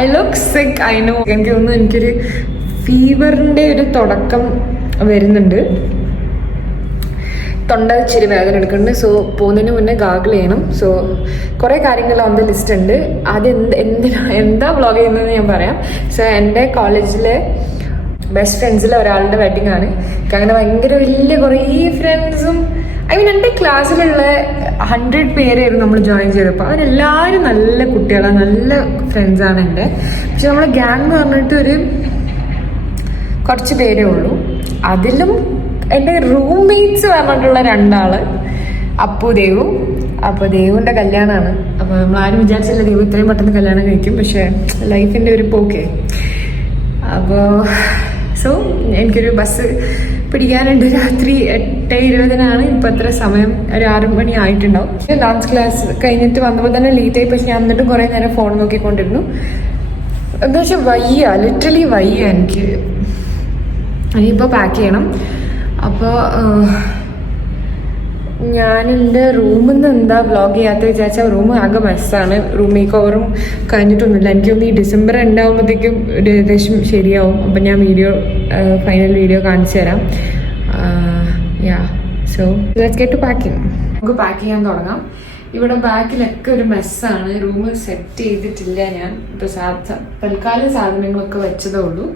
I look സിക്ക്, I know. എനിക്ക് തോന്നുന്നു എനിക്കൊരു ഫീവറിൻ്റെ ഒരു തുടക്കം വരുന്നുണ്ട്. തൊണ്ട ഇച്ചിരി വേദന എടുക്കുന്നുണ്ട്. സോ പോകുന്നതിന് മുന്നേ ഗാഗിൾ ചെയ്യണം. സോ കുറേ കാര്യങ്ങൾ ഓൺ ദ ലിസ്റ്റ് ഉണ്ട്. ആദ്യം എന്താ വ്ളോഗ് ചെയ്യുന്നതെന്ന് ഞാൻ പറയാം. സോ എൻ്റെ കോളേജിലെ ബെസ്റ്റ് ഫ്രണ്ട്സിലെ ഒരാളുടെ വെഡിങ് ആണ്. അങ്ങനെ ഭയങ്കര വലിയ കുറേ ഫ്രണ്ട്സും, ഐ മീൻ എൻ്റെ ക്ലാസ്സിലുള്ള 100 പേരായിരുന്നു നമ്മൾ ജോയിൻ ചെയ്തപ്പോൾ. അവരെല്ലാവരും നല്ല കുട്ടികളാണ്, നല്ല ഫ്രണ്ട്സാണ് എൻ്റെ. പക്ഷെ നമ്മുടെ ഗ്യാങ് എന്ന് പറഞ്ഞിട്ട് ഒരു കുറച്ച് പേരേ ഉള്ളൂ. അതിലും എൻ്റെ റൂംമേറ്റ്സ് പറഞ്ഞിട്ടുള്ള 2 ആള്, അപ്പു ദേവു. അപ്പോൾ ദേവുവിൻ്റെ കല്യാണമാണ്. അപ്പോൾ നമ്മളാരും വിചാരിച്ചില്ല ദേവു ഇത്രയും പെട്ടെന്ന് കല്യാണം കഴിക്കും. പക്ഷേ ലൈഫിൻ്റെ ഒരു പോക്കേ. അപ്പോൾ സോ എനിക്കൊരു ബസ് പിടിക്കാനുണ്ട്. രാത്രി 8:20 ഇപ്പോൾ എത്ര സമയം, ഒരു 6 മണി ആയിട്ടുണ്ടാവും. ഡാൻസ് ക്ലാസ് കഴിഞ്ഞിട്ട് വന്നപ്പോൾ തന്നെ ലേറ്റായി. പക്ഷെ ഞാൻ എന്നിട്ടും കുറേ നേരം ഫോൺ നോക്കിക്കൊണ്ടിരുന്നു. എന്താ വെച്ചാൽ വയ്യ, ലിറ്ററലി വയ്യ എനിക്ക്. ഇനിയിപ്പോൾ പാക്ക് ചെയ്യണം. അപ്പോൾ ഞാൻ എൻ്റെ റൂമിൽ നിന്ന് എന്താ വ്ളോഗ് ചെയ്യാത്ത വിചാരിച്ചാൽ റൂം ആകെ മെസ്സാണ്. Room make ഓവറും കഴിഞ്ഞിട്ടൊന്നുമില്ല. എനിക്കൊന്ന് ഈ ഡിസംബർ ഉണ്ടാകുമ്പോഴത്തേക്കും ഒരു ഏകദേശം ശരിയാവും. അപ്പം ഞാൻ ഫൈനൽ വീഡിയോ കാണിച്ചു തരാം. Yeah, so let's get to packing. നമുക്ക് പാക്ക് ചെയ്യാൻ തുടങ്ങാം. ഇവിടെ ബാക്കിലൊക്കെ ഒരു മെസ്സാണ്. റൂം സെറ്റ് ചെയ്തിട്ടില്ല ഞാൻ. ഇപ്പോൾ തൽക്കാലം സാധനങ്ങളൊക്കെ വെച്ചതേ ഉള്ളൂ.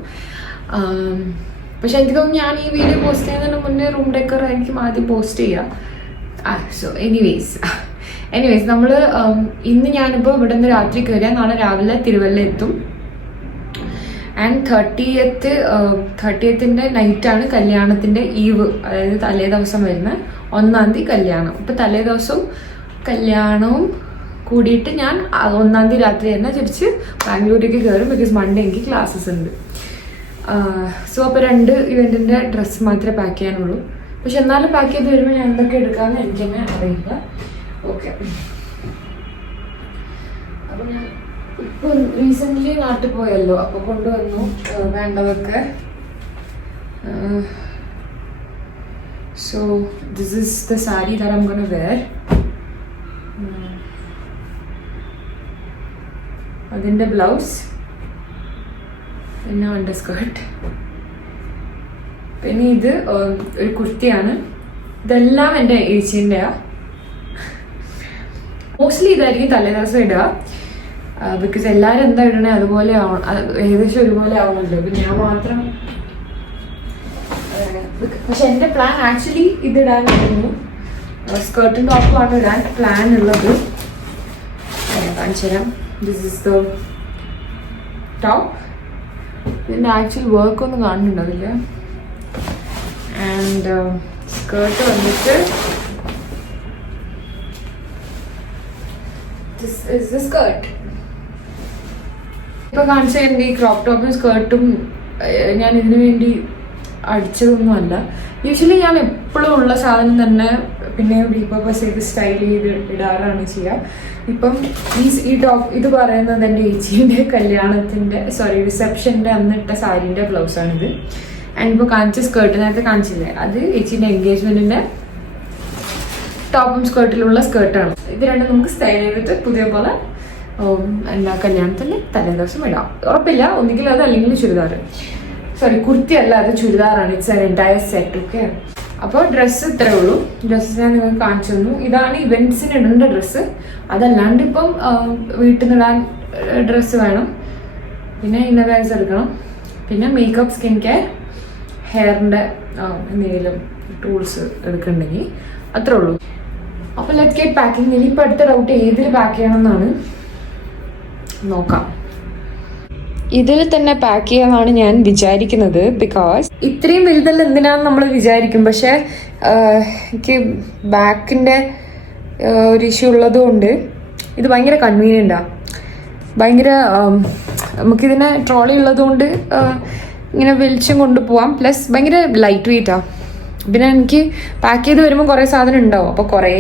പക്ഷെ എനിക്ക് തോന്നുന്നു ഞാൻ ഈ വീഡിയോ പോസ്റ്റ് ചെയ്യുന്നതിന് മുന്നേ റൂം ഡെക്കർ ആയിരിക്കും ആദ്യം പോസ്റ്റ് ചെയ്യുക. സോ എനിവേസ് നമ്മൾ ഇന്ന് ഞാനിപ്പോൾ ഇവിടെ നിന്ന് രാത്രി കയറിയാൽ നാളെ രാവിലെ തിരുവല്ല എത്തും. ആൻഡ് 30th നൈറ്റാണ് കല്യാണത്തിൻ്റെ ഈവ്. അതായത് തലേ ദിവസം വരുന്ന 1-ാം തീയതി കല്യാണം. ഇപ്പോൾ തലേ ദിവസവും കല്യാണവും കൂടിയിട്ട് ഞാൻ 1-ാം തീയതി രാത്രി തന്നെ തിരിച്ച് ബാംഗ്ലൂരേക്ക് കയറും. ബിക്കോസ് മൺഡേ എനിക്ക് ക്ലാസ്സസ് ഉണ്ട്. സോ അപ്പോൾ 2 ഇവൻറ്റിൻ്റെ ഡ്രസ്സ് മാത്രമേ പാക്ക് ചെയ്യാനുള്ളൂ. പക്ഷെ എന്നാലും പാക്ക് ചെയ്ത് വരുമ്പോൾ ഞാൻ എന്തൊക്കെ എടുക്കാമെന്ന് എനിക്ക് തന്നെ അറിയില്ല. ഓക്കെ, അപ്പോൾ ഞാൻ ഇപ്പോൾ റീസെൻ്റ്ലി നാട്ടിൽ പോയല്ലോ, അപ്പോൾ കൊണ്ടുവന്നു വേണ്ടതൊക്കെ. So this is the sari that I am gonna wear. അതിൻ്റെ ബ്ലൗസ്, പിന്നെ അണ്ടർ സ്കേർട്ട്, പിന്നെ ഇത് ഒരു കുർത്തിയാണ്. ഇതെല്ലാം എൻ്റെ ഏച്ചിൻ്റെയാ. മോസ്റ്റ്ലി ഇതായിരിക്കും തലേ ദിവസം ഇടുക. ബിക്കോസ് എല്ലാവരും എന്താ ഇടണേ അതുപോലെ ആവണം, ഏകദേശം ഒരുപോലെ ആവുമല്ലോ. പിന്നെ ഞാൻ മാത്രം. പക്ഷെ എൻ്റെ പ്ലാൻ ആക്ച്വലി ഇതിടാനായിരുന്നു. സ്കേർട്ടും ടോപ്പുമാണ് ഇടാൻ പ്ലാൻ ഉള്ളത്. കാണിച്ചു തരാം. This is the top. ഇതിൻ്റെ ആക്ച്വൽ വർക്കൊന്നും കാണുന്നുണ്ടാവില്ല. ആൻഡ് സ്കേർട്ട് വന്നിട്ട് ദിസ് ഇസ് ദ സ്കേർട്ട്. ഇപ്പോൾ കാണിച്ച എൻ്റെ ഈ ക്രോപ്പ് ടോപ്പും സ്കേർട്ടും ഞാൻ ഇതിനു വേണ്ടി അടിച്ചതൊന്നുമല്ല. യൂഷ്വലി ഞാൻ എപ്പോഴും ഉള്ള സാധനം തന്നെ പിന്നെ റീപർപ്പസ് ചെയ്ത് സ്റ്റൈൽ ചെയ്ത് ഇടാറാണ് ചെയ്യുക. ഇപ്പം ഈ ടോപ്പ് ഇത് പറയുന്നത് എൻ്റെ ഏച്ചീൻ്റെ കല്യാണത്തിൻ്റെ റിസപ്ഷൻ്റെ അന്നിട്ട സാരീൻ്റെ ബ്ലൗസാണിത്. ആൻഡ് ഇപ്പോൾ കാണിച്ച സ്കേർട്ട് നേരത്തെ കാണിച്ചില്ലേ, അത് ഏച്ചീൻ്റെ എൻഗേജ്മെൻറ്റിൻ്റെ ടോപ്പും സ്കേർട്ടിലുള്ള സ്കേർട്ടാണ്. ഇത് രണ്ടും നമുക്ക് സ്റ്റൈൽ ചെയ്തിട്ട് പുതിയ പോലെ എല്ലാ കല്യാണത്തിൻ്റെ തലേ ദിവസം ഇടാം. ഉറപ്പില്ല, ഒന്നുകിൽ അത് അല്ലെങ്കിൽ ചുരിദാർ. കുർത്തി അല്ല, അത് ചുരിദാറാണ്. It's an entire set. Okay, അപ്പോൾ ഡ്രസ്സ് ഇത്രേ ഉള്ളൂ. ഡ്രസ്സ് ഞാൻ നിങ്ങൾക്ക് കാണിച്ചു തന്നു. ഇതാണ് ഇവൻറ്റ്സിന് ഇടേണ്ട ഡ്രസ്സ്. അതല്ലാണ്ട് ഇപ്പം വീട്ടിൽ നിന്ന് ഇടാൻ ഡ്രസ്സ് വേണം. പിന്നെ ഇന്നവേഴ്സ് എടുക്കണം. പിന്നെ മേക്കപ്പ്, സ്കിൻ കെയർ, ഹെയറിൻ്റെ എന്തെങ്കിലും ടൂൾസ് എടുക്കണമെങ്കിൽ അത്രേ ഉള്ളൂ. അപ്പോൾ ലെറ്റ്സ് ഗെറ്റ് പാക്കിങ്. ഇനിയിപ്പോൾ അടുത്ത ഡൗട്ട് ഏതിൽ പാക്ക് ചെയ്യണം എന്നാണ്. നോക്കാം. ഇതിൽ തന്നെ പാക്ക് ചെയ്യാനാണ് ഞാൻ വിചാരിക്കുന്നത്. ബിക്കോസ് ഇത്രയും വലുതല്ല എന്തിനാന്ന് നമ്മൾ വിചാരിക്കും. പക്ഷെ എനിക്ക് ബാക്കിൻ്റെ ഒരു ഇഷ്യൂ ഉള്ളതുകൊണ്ട് ഇത് ഭയങ്കര കൺവീനിയൻ്റാണ്. ഭയങ്കര നമുക്കിതിനെ ട്രോളി ഉള്ളതുകൊണ്ട് ഇങ്ങനെ വലിച്ചും കൊണ്ടുപോകാം. പ്ലസ് ഭയങ്കര ലൈറ്റ് വെയ്റ്റാണ്. പിന്നെ എനിക്ക് പാക്ക് ചെയ്ത് വരുമ്പോൾ കുറേ സാധനം ഉണ്ടാവും. അപ്പോൾ കുറേ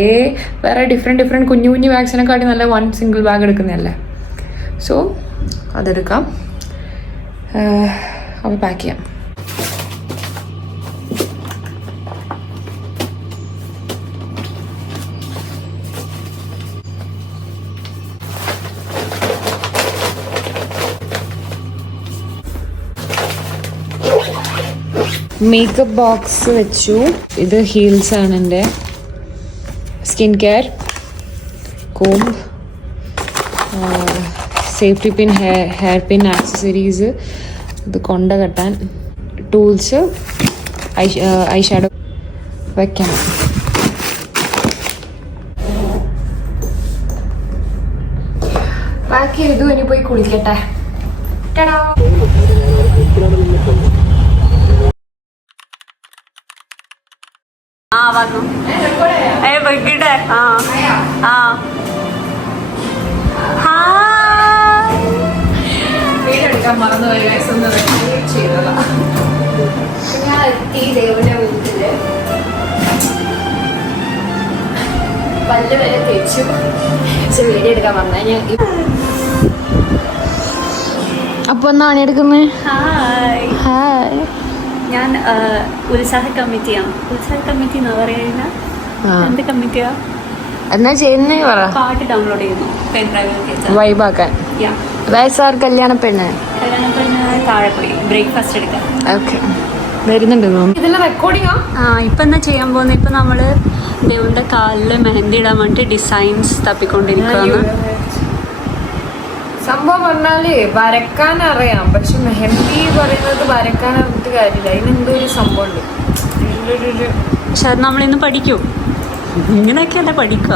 വേറെ ഡിഫറെൻറ്റ് കുഞ്ഞു കുഞ്ഞു ബാഗ്സിനെക്കാട്ടി നല്ല 1 സിംഗിൾ ബാഗ് എടുക്കുന്നതല്ലേ. സോ അതെടുക്കാം. അപ്പോൾ പാക്ക് ചെയ്യാം. മേക്കപ്പ് ബോക്സ് വെച്ചു. ഇത് ഹീൽസ് ആണ് എൻ്റെ. Skin care, comb, safety pin, hair pin, accessories, ഇത് കൊണ്ട കെട്ടാൻ, ടൂൾസ്, ഐ ഷാഡോ വയ്ക്കണം. ബാക്കി ഇതു ഇനി പോയി കുളിക്കട്ടെ. വന്നു വെക്കട്ടെ. വീടെടുക്കാൻ മറന്നുപോയി ചെയ്തതാ. ഞാൻ എത്തി ദേവന്റെ വീട്ടില്. പല്ല് വരെ തേച്ചു. പക്ഷെ വീഡിയോ എടുക്കാൻ വന്ന ഞാൻ. അപ്പൊ എന്നാണ് എടുക്കുന്നത്? ഹായ്, ഞാൻ ഉത്സാഹ കമ്മിറ്റിയാണ്. ഉത്സാഹ കമ്മിറ്റി എന്ന് പറയുന്ന എന്ത് കമ്മിറ്റിയാ? എന്നാ ചെയ്യുന്നേ പറ. പാട്ട് ഡൗൺലോഡ് ചെയ്യുന്നു പെൻഡ്രൈവിൽ വൈബാക്കാൻ. അതായത് സാർ കല്യാണ പെണ്ണ് താഴെ പോയി ബ്രേക്ക്ഫാസ്റ്റ് എടുക്കാൻ. ഓക്കെ, വരുന്നുണ്ട്. ഇതെല്ലാം റെക്കോർഡിംഗാ? ഇപ്പൊ എന്താ ചെയ്യാൻ പോകുന്നത്? ഇപ്പൊ നമ്മള് ദേവന്റെ കാലില് മെഹന്തി ഇടാൻ വേണ്ടി ഡിസൈൻസ് തപ്പിക്കൊണ്ടിരിക്കുകയാണ്. സംഭവം പറഞ്ഞാല് വരക്കാൻ അറിയാം, പക്ഷെ മെഹന്തി പറയുന്നത് വരക്കാൻ അറിഞ്ഞിട്ട് കാര്യമില്ല. അതിനെന്തോ ഒരു സംഭവം ഉണ്ട്. പക്ഷെ അത് നമ്മളിന്ന് പഠിക്കും. ഇങ്ങനെയൊക്കെയല്ലേ പഠിക്കുക.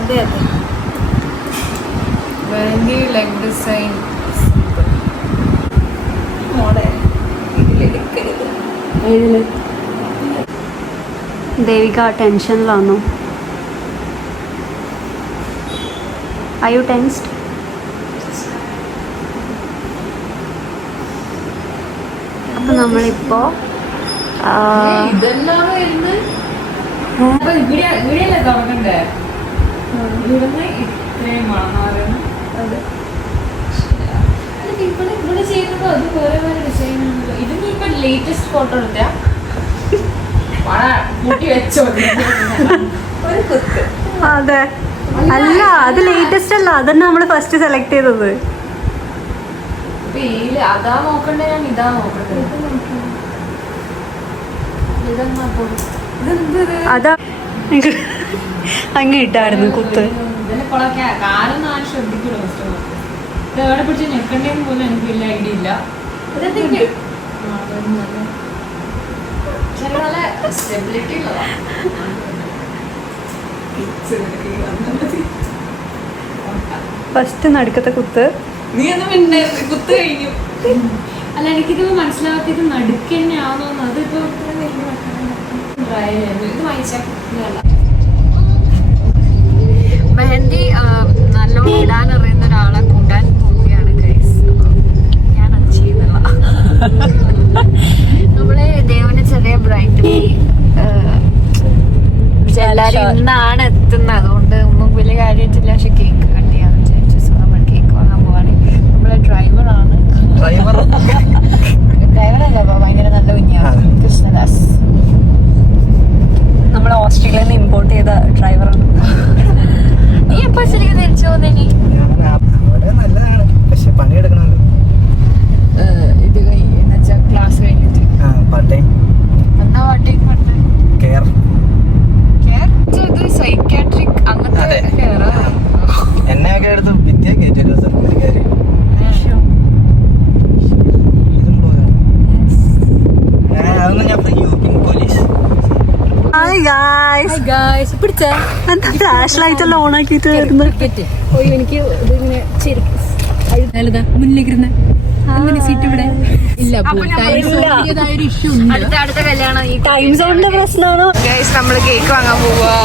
അതെ അതെ. മെഹന്തി ലെഗ് ഡിസൈൻ ദേവിക ടെൻഷനിലാണോ? Are you tensed? അപ്പൊ നമ്മളിപ്പോ ലേറ്റസ്റ്റ് ഫോട്ടോ എടുത്ത അതെ. അല്ല, അത് ലേറ്റസ്റ്റ് അല്ല, അതന്നെ നമ്മള് ഫസ്റ്റ് സെലക്ട് ചെയ്തത്. അതാ നോക്കണ്ടേ, ഞാൻ ഇതാ നോക്കണ്ടേ? അതാ അങ്ങ് ഇട്ടായിരുന്നു കുത്ത്. കാലൊന്നും ആരും ശ്രദ്ധിക്കുള്ളൂ. എവിടെ പിടിച്ച് ഞെക്കണ്ടേന്ന് പോലും എനിക്ക് വലിയ ഐഡിയ ഇല്ല. നല്ല സ്റ്റെബിലിറ്റി ഉള്ളതാ. ഫസ്റ്റ് നടുക്കത്തെ കുത്ത്. നീ ഒന്നും കുത്ത് കഴിഞ്ഞു. അല്ല, എനിക്കിത് മനസ്സിലാവാത്തത് നടുക്ക് തന്നെയാണോ? അതിപ്പോ ഇത് വായിച്ച മെഹന്തി നല്ലോണം ഇടാൻ അറിയുന്ന ഒരാളെ കൂട്ടാൻ പോവുകയാണ് ഗൈസ്. ഞാനത് ചെയ്യുന്നില്ല. നമ്മള് ദേവന് ചെറിയ ബ്രൈറ്റ് എല്ലാരും ഇന്നാണ് എത്തുന്നത്. അതുകൊണ്ട് ഒന്നും വലിയ കാര്യമായിട്ടില്ല. പക്ഷെ കേക്ക് കട്ട് ചെയ്യാന്ന് വിചാരിച്ചു. സോ നമ്മൾ കേക്ക് വാങ്ങാൻ പോവാണ്. നമ്മളെ ഡ്രൈവറാണ്. ഡ്രൈവറല്ല, ഭയങ്കര നല്ല കുഞ്ഞാണ്. കൃഷ്ണദാസ്. നമ്മൾ ഓസ്ട്രേലിയയിൽ നിന്ന് ഇമ്പോർട്ട് ചെയ്ത ഡ്രൈവറാണ്. നീ എപ്പോ ശരിക്കും തിരിച്ചു പോകുന്നേ? നല്ലതാണ്, പക്ഷെ പണിയെടുക്കണമല്ലോ. ഇത് എന്നുവെച്ചാ ക്ലാസ് കഴിഞ്ഞിട്ട് എന്നാ വാട്ടേക്ക് പണ്ട് കെയർ സൈക്കാട്രിക് അങ്ങനത്തെ കെയർ. എന്നെയൊക്കെ എടുത്ത് വിദ്യ കയറ്റൊരു സർക്കാർ അതൊന്നും ഞാൻ യൂറോപ്യൻ പോലീസ്. ഫ്ലാഷ് ലൈറ്റ് എല്ലാം ഓൺ ആക്കിയിട്ട് വരുന്നു. എനിക്ക് ഇതിങ്ങനെ മുന്നിലിരുന്ന സീറ്റ് ഇവിടെ ഇല്ല. അടുത്ത കല്യാണം ഈ ടൈം സോണിന്റെ പ്രശ്നമാണോ? ഗൈസ്, നമ്മള് കേക്ക് വാങ്ങാൻ പോവാ.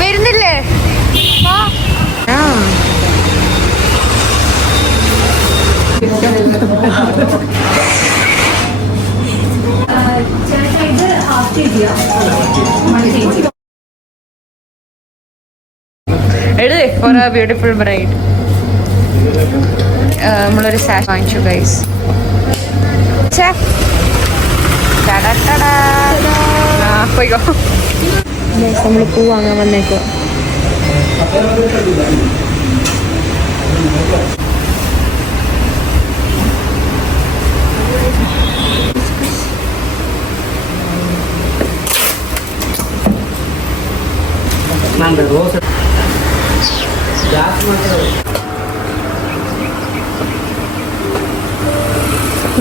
വരുന്നില്ലേ? എഴുതേ ഫോർ എ ബ്യൂട്ടിഫുൾ ബ്രൈഡ്. നമ്മളൊരു സാഷ് വാങ്ങിച്ചു ഗൈസ്. പോയിക്കോ. നമ്മള് പൂ വാങ്ങാൻ വന്നേക്കോ.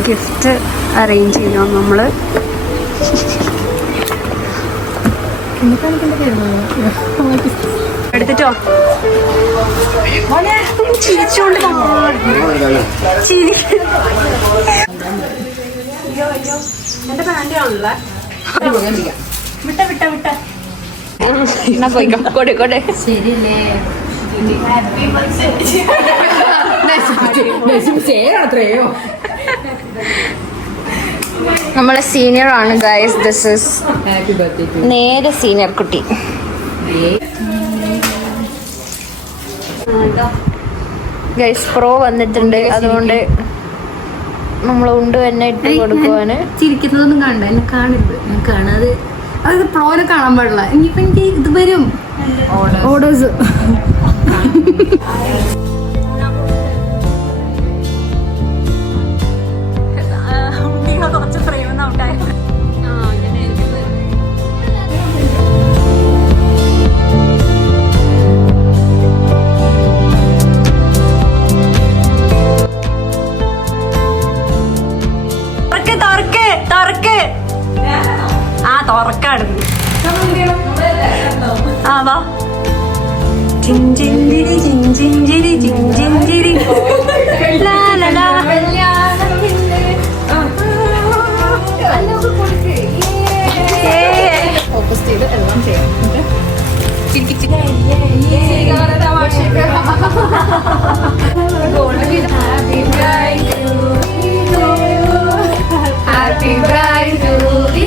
ഗിഫ്റ്റ് അറേഞ്ച് ചെയ്യണം നമ്മള്. എടുത്തിട്ടോ ചിരിച്ചോണ്ട് ചിരി. എന്റെ പാൻറ് ആണല്ലേ. വിട്ട വിട്ട വിട്ട എന്നാ പോയിക്കോ. കൊടെ കൊടെ ശരിയല്ലേ. നമ്മളെ സീനിയർ ആണ് ഗൈസ്. ദിസ് ഇസ് നേരെ സീനിയർ കുട്ടി. ഗൈസ് പ്രോ വന്നിട്ടുണ്ട്, അതുകൊണ്ട് നമ്മൾ ഉണ്ട് തന്നെ ഇട്ട് കൊടുക്കുവാന്. ചിരിക്കുന്നതൊന്നും കാണണ്ട, എന്നെ കാണരുത്. ഞാൻ കാണാതെ അത് പ്രോനെ കാണാൻ പാടില്ല. ഇനിയിപ്പോ എനിക്ക് ഇത് വരും ഓർഡേഴ്സ്. കുറച്ച് ഫ്രെയിം ഔട്ടായി. തുറക്കാടുന്നു. ആ വാ. ചിഞ്ചിഞ്ചിരി ചിഞ്ചിഞ്ചിരി ചിഞ്ചിഞ്ചിരി ലാ ലാ ലാ. ഫോക്കസ് ചെയ്ത് എല്ലാം ചെയ്യാം. Happy bride to be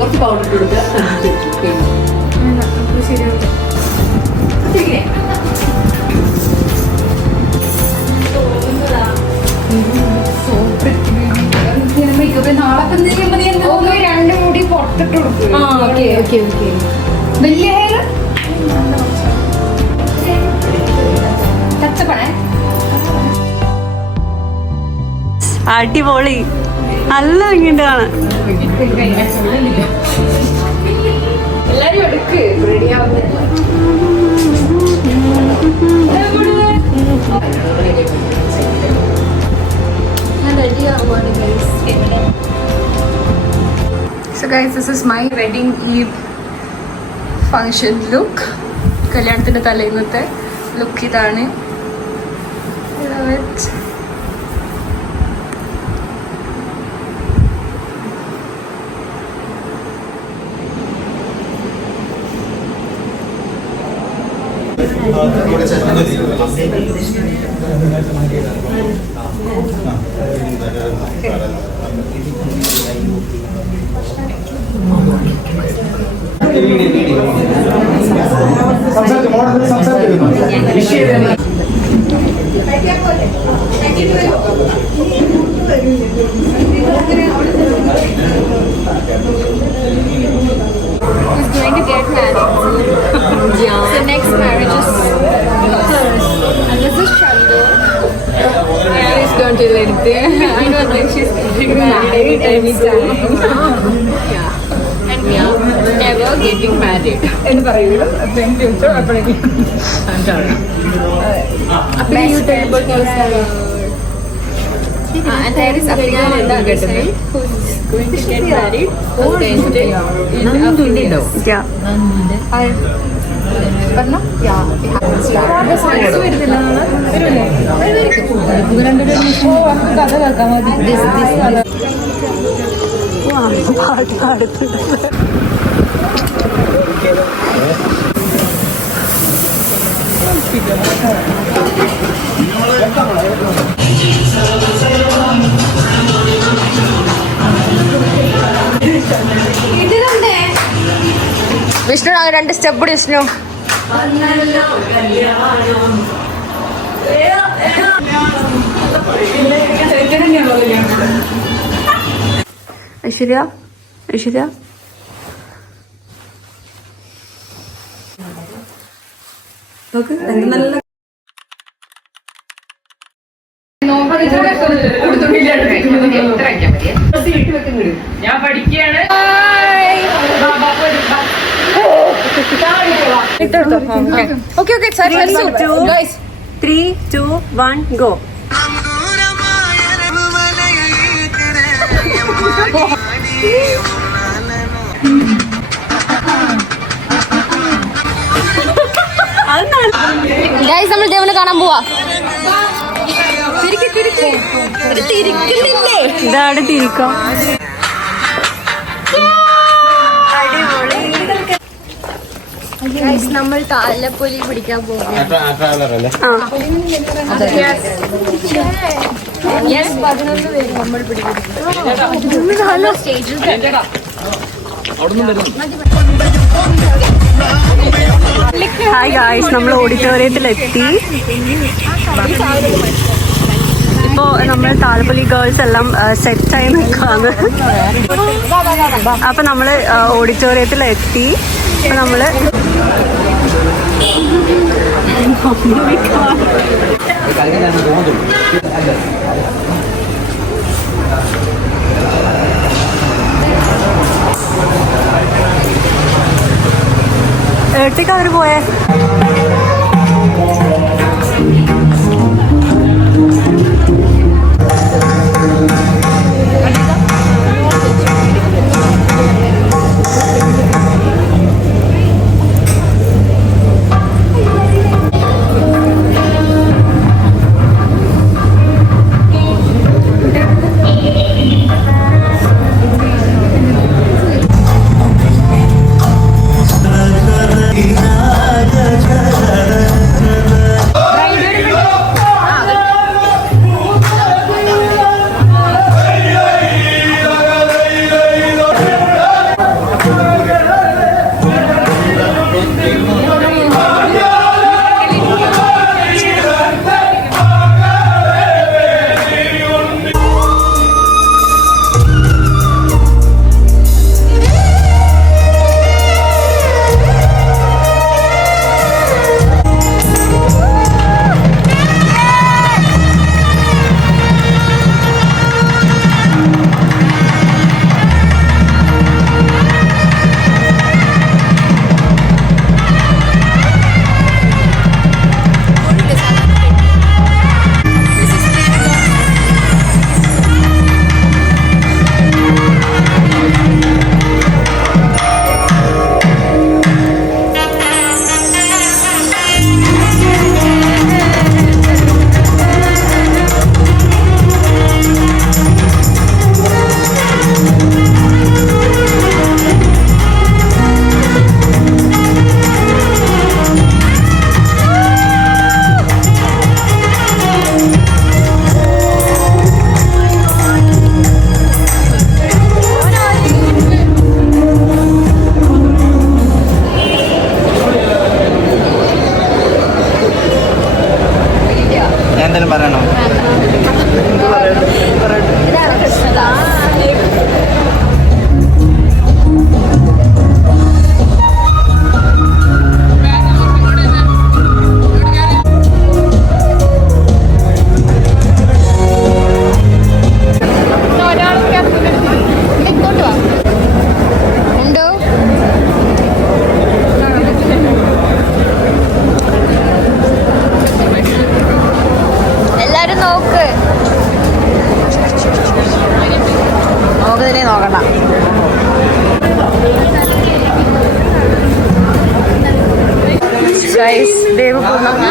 കുറച്ച് പൗഡർ കൊടുക്കുക. രണ്ട് മുടി പുറത്തിട്ട് കൊടുക്കും. വലിയ ഹെയർ ടച്ചപ്പണേ. അടിപൊളി, നല്ല ഭംഗിയുണ്ട് കാണാൻ. എല്ലാരും എടുക്ക്, റെഡി ആവുന്നില്ല. So guys, this is my wedding eve function look. കല്യാണത്തിൻ്റെ തലേന്നത്തെ ലുക്ക് ഇതാണ്. He's going to get married. So next marriage is hers. And this is Shandu. Please don't do anything. I don't think she's getting married anytime. Yeah. And we are never getting married. എന്ന് പറയുള്ളൂ. Future അപ്പോഴേക്കും and there is Africa on the other side who's going to get married on Wednesday in Africa. Yeah. കഥ കേൾക്കാൻ മതി. പാട്ട് പാടുന്നത് വിഷ്ണു, രണ്ട് step കൂടി വിഷ്ണു. ഐശ്വര്യ, ഐശ്വര്യ നോക്ക്, നല്ല ഞാൻ പഠിക്കുകയാണ്. Okay, sorry, let's do guys. 3, 2, 1, go. Guys, നമ്മൾ ദേവനെ കാണാൻ പോവാ. ഇതാണ് തിരിക്കാം. Guys, നമ്മൾ താലപ്പൊലി പിടിക്കാൻ പോകും. Yes, 11 പേര് നമ്മൾ പിടിക്കും. സ്റ്റേജിൽ ഹായ് ഗായ്സ്, നമ്മൾ ഓഡിറ്റോറിയത്തിലെത്തി. ഇപ്പോ നമ്മൾ താലപ്പൊലി ഗേൾസ് എല്ലാം സെറ്റായി നിൽക്കാണ്. അപ്പൊ നമ്മള് ഓഡിറ്റോറിയത്തിലെത്തി. അപ്പൊ നമ്മള് ഏട്ടേക്ക് അവര് പോയേ.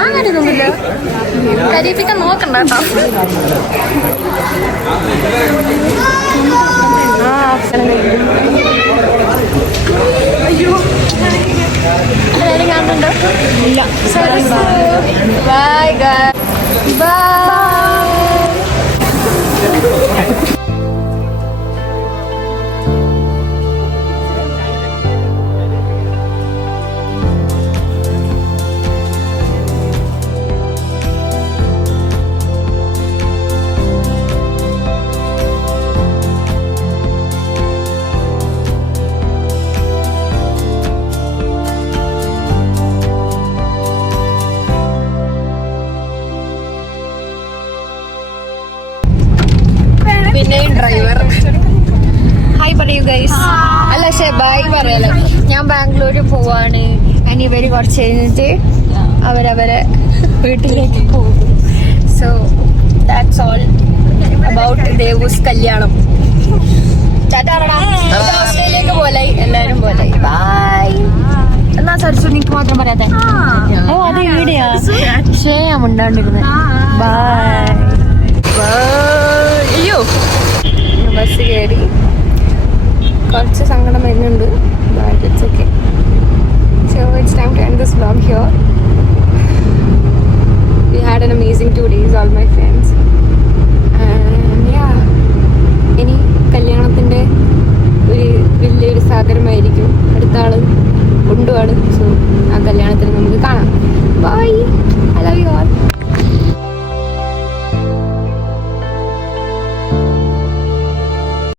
അങ്ങനെയൊന്നുമില്ല, കരീപ്പിക്കാൻ നോക്കണ്ട കേട്ടോ. കാണുന്നുണ്ടോ? ഇല്ല. Bye bye. ബൈ പറയാലോ. ഞാൻ ബാംഗ്ലൂരിൽ പോവാണ്. ഇനി ഇവര് കുറച്ച് കഴിഞ്ഞിട്ട് അവരവരെ വീട്ടിലേക്ക് പോകും. സോ ദാറ്റ്സ് ഓൾ അബൌട്ട് ദേവൂസ് കല്യാണം. ഓസ്ട്രേലിയക്ക് പോലെ എല്ലാരും പോലെ. ബൈ. എന്നാ സരസു നിനക്ക് മാത്രം പറയാതെ. ഓ അത് ഇവിടെയാ. പക്ഷേ ഞാൻ മുണ്ടാണ്ടിരുന്നത്. ബൈ. അയ്യോ ബസ് കയറി. കുറച്ച് സങ്കടം വരുന്നുണ്ട്. But it's okay. So it's time to end this vlog here. We had an amazing 2 days, all my friends. And yeah, ഇനി കല്യാണത്തിൻ്റെ വലിയൊരു സാഗരമായിരിക്കും. അടുത്ത ആള് കൊണ്ടുപോവാണ്. സോ ആ കല്യാണത്തിന് നമുക്ക്